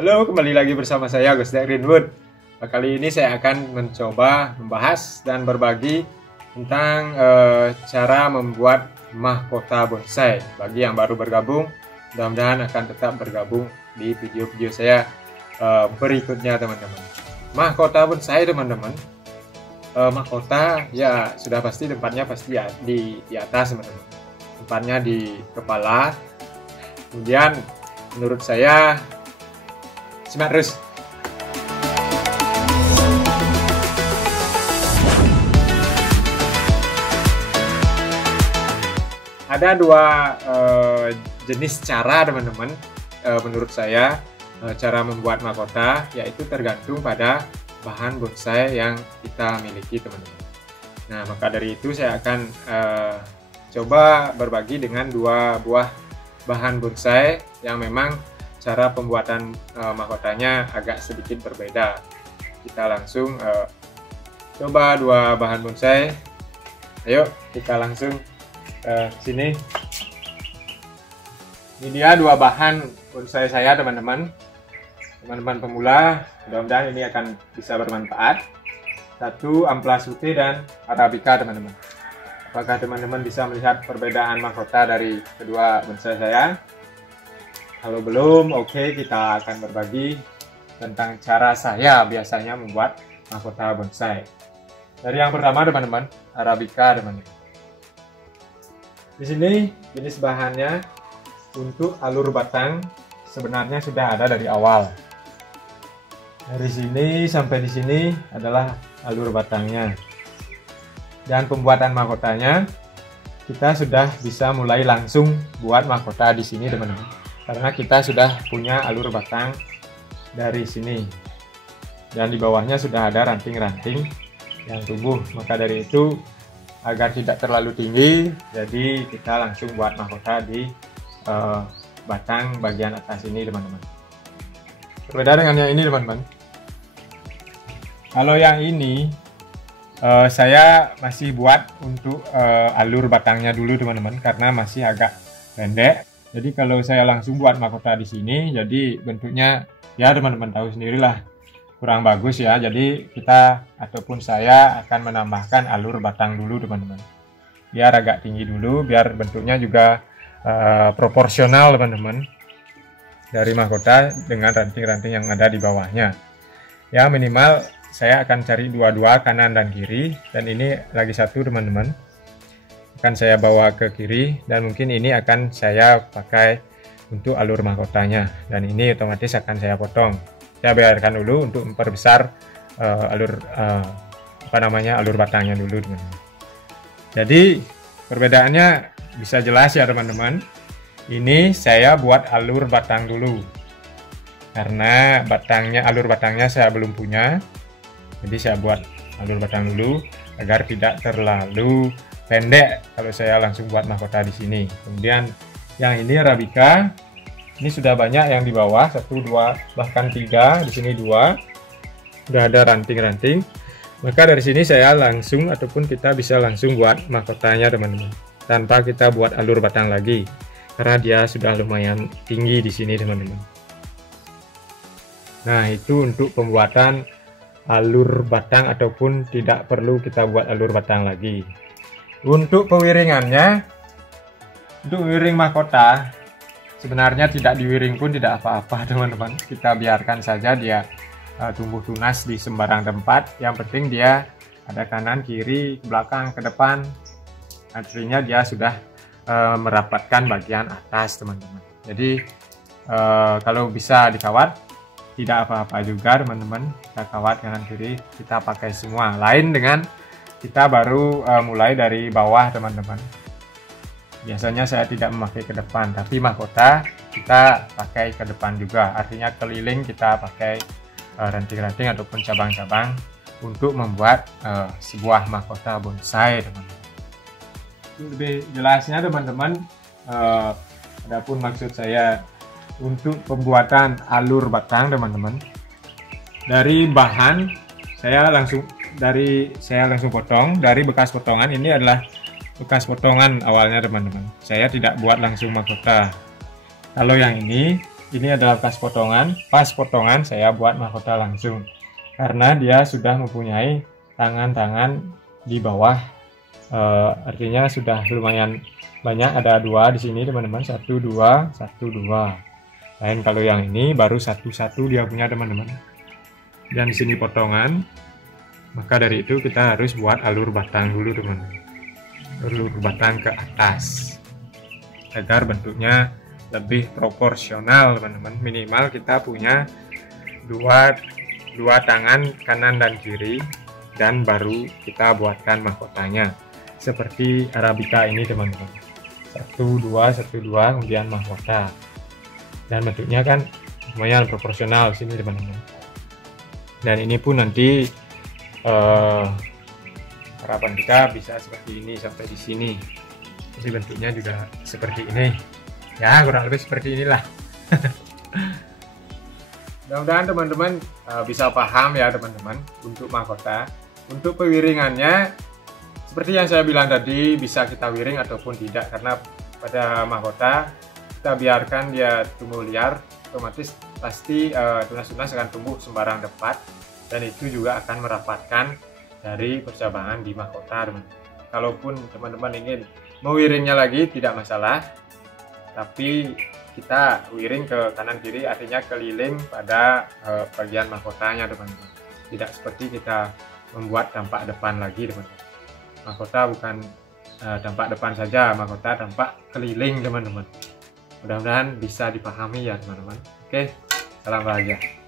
Halo, kembali lagi bersama saya Gusdek Greenwood. Kali ini saya akan mencoba membahas dan berbagi tentang cara membuat mahkota bonsai. Bagi yang baru bergabung, mudah-mudahan akan tetap bergabung di video-video saya berikutnya, teman-teman. Mahkota bonsai, teman-teman. Mahkota ya sudah pasti tempatnya pasti ya, di atas, teman-teman. Tempatnya di kepala. Kemudian menurut saya simak terus. Ada dua jenis cara, teman-teman. Menurut saya cara membuat mahkota yaitu tergantung pada bahan bonsai yang kita miliki, teman-teman. Nah, maka dari itu saya akan coba berbagi dengan dua buah bahan bonsai yang memang cara pembuatan mahkotanya agak sedikit berbeda. Kita langsung coba dua bahan bonsai. Ayo kita langsung sini. Ini dia dua bahan bonsai saya, teman-teman. Teman-teman pemula, mudah-mudahan ini akan bisa bermanfaat. Satu amplas putih dan arabica, teman-teman. Apakah teman-teman bisa melihat perbedaan mahkota dari kedua bonsai saya? Kalau belum, oke, kita akan berbagi tentang cara saya biasanya membuat mahkota bonsai. Dari yang pertama, teman-teman, arabica, teman-teman. Di sini jenis bahannya untuk alur batang sebenarnya sudah ada dari awal. Dari sini sampai di sini adalah alur batangnya. Dan pembuatan mahkotanya kita sudah bisa mulai langsung buat mahkota di sini, teman-teman. Karena kita sudah punya alur batang dari sini. Dan di bawahnya sudah ada ranting-ranting yang tumbuh. Maka dari itu, agar tidak terlalu tinggi, jadi kita langsung buat mahkota di batang bagian atas ini, teman-teman. Berbeda dengan yang ini, teman-teman. Kalau yang ini, saya masih buat untuk alur batangnya dulu, teman-teman, karena masih agak pendek. Jadi kalau saya langsung buat mahkota di sini, jadi bentuknya ya teman-teman tahu sendirilah kurang bagus ya. Jadi kita ataupun saya akan menambahkan alur batang dulu, teman-teman. Biar agak tinggi dulu, biar bentuknya juga proporsional, teman-teman, dari mahkota dengan ranting-ranting yang ada di bawahnya. Ya minimal saya akan cari dua-dua, kanan dan kiri, dan ini lagi satu, teman-teman. Akan saya bawa ke kiri, dan mungkin ini akan saya pakai untuk alur mahkotanya, dan ini otomatis akan saya potong. Saya biarkan dulu untuk memperbesar alur alur batangnya dulu, teman-teman. Jadi perbedaannya bisa jelas ya, teman-teman. Ini saya buat alur batang dulu karena alur batangnya saya belum punya, jadi saya buat alur batang dulu agar tidak terlalu pendek kalau saya langsung buat mahkota di sini. Kemudian yang ini arabica, ini sudah banyak yang di bawah, 1, 2, bahkan 3, di sini 2, sudah ada ranting-ranting. Maka dari sini saya langsung ataupun kita bisa langsung buat mahkotanya, teman-teman, tanpa kita buat alur batang lagi, karena dia sudah lumayan tinggi di sini, teman-teman. Nah, itu untuk pembuatan alur batang ataupun tidak perlu kita buat alur batang lagi. Untuk pewiringannya, untuk wiring mahkota sebenarnya tidak diwiring pun tidak apa-apa, teman-teman. Kita biarkan saja dia tumbuh tunas di sembarang tempat. Yang penting dia ada kanan, kiri, belakang, ke depan. Artinya dia sudah merapatkan bagian atas, teman-teman. Jadi kalau bisa dikawat tidak apa-apa juga, teman-teman. Kita kawat kanan kiri, kita pakai semua. Lain dengan kita baru mulai dari bawah, teman-teman. Biasanya saya tidak memakai ke depan, tapi mahkota kita pakai ke depan juga. Artinya keliling kita pakai ranting-ranting ataupun cabang-cabang untuk membuat sebuah mahkota bonsai, teman-teman. Lebih jelasnya, teman-teman, adapun maksud saya untuk pembuatan alur batang, teman-teman, dari bahan saya langsung potong dari bekas potongan. Ini adalah bekas potongan awalnya, teman-teman. Saya tidak buat langsung mahkota. Kalau yang ini ini adalah pas potongan saya buat mahkota langsung karena dia sudah mempunyai tangan-tangan di bawah, artinya sudah lumayan banyak, ada 2 di sini teman-teman, 1 2 1 2. Lain kalau yang ini baru 1 1 dia punya teman-teman. Dan di sini potongan, maka dari itu kita harus buat alur batang dulu teman-teman, alur batang ke atas agar bentuknya lebih proporsional teman-teman. Minimal kita punya dua tangan kanan dan kiri, dan baru kita buatkan mahkotanya seperti Arabica ini teman-teman, 1 2 1 2 kemudian mahkota, dan bentuknya kan lumayan proporsional sini teman-teman. Dan ini pun nanti harapan kita bisa seperti ini sampai di sini. Jadi bentuknya juga seperti ini. Ya, kurang lebih seperti inilah. Mudah-mudahan teman-teman bisa paham ya teman-teman untuk mahkota. Untuk pewiringannya seperti yang saya bilang tadi, bisa kita wiring ataupun tidak, karena pada mahkota kita biarkan dia tumbuh liar, otomatis pasti tunas-tunas akan tumbuh sembarang tempat, dan itu juga akan merapatkan dari percabangan di mahkota teman-teman. Kalaupun teman-teman ingin mewiringnya lagi tidak masalah, tapi kita wiring ke kanan kiri, artinya keliling pada bagian mahkotanya teman-teman. Tidak seperti kita membuat tampak depan lagi teman-teman. Mahkota bukan tampak depan saja, mahkota tampak keliling teman-teman. Mudah-mudahan bisa dipahami ya teman-teman. Oke, salam bahagia.